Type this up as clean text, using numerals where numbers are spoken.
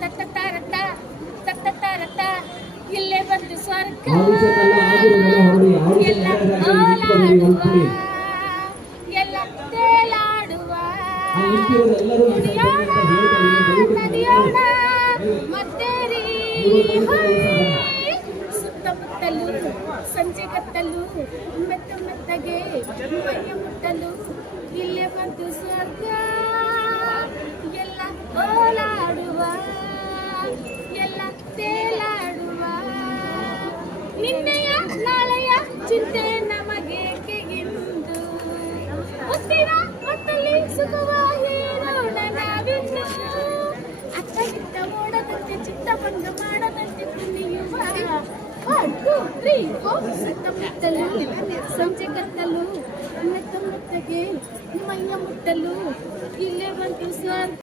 ತತ್ತತಾರತ ತತ್ತತಾರತ ಇಲ್ಲೇ ಬಂದು ಸ್ವರ್ಗ ಎಲ್ಲ ಓಲಾಡುವ ಎಲ್ಲ ತೇಲಾಡುವ ನದಿಯೋಣ ಮತ್ತೇರಿ ಸುತ್ತಮುತ್ತಲು ಸಂಜೆ ಕತ್ತಲು ಮೆತ್ತ ಮೆತ್ತಗೆ ಮೈಯ ಮುಟ್ಟಲು ಇಲ್ಲೇ ಬಂದು ಸ್ವರ್ಗ ಎಲ್ಲ ಓಲಾಡುವ ಎಲ್ಲ ತೇಲಾಡುವ ನಿನ್ನೆಯ ನಾಳೆಯ ಚಿಂತೆ ನಮಗೇಕೆ ಎಂದು ಒತ್ತಿನ ಮತ್ತಲ್ಲಿ ಸುಖವಾಗಿ ನೋಡ ನಾವಿನ್ನು ಅತ್ತ ಇತ್ತ ಓಡದಂತೆ ಚಿತ್ತಭಂಗ ಮಾಡದಂತೆ ಕುಣಿಯುವ 1 2 3 4 ಸುತ್ತಮುತ್ತಲು ಸಂಜೆ ಕತ್ತಲು ಮೆತ್ತ ಮೆತ್ತಗೆ ಮೈಯ ಮುಟ್ಟಲು ಇಲ್ಲೇ ಬಂತು ಸ್ವರ್ಗ.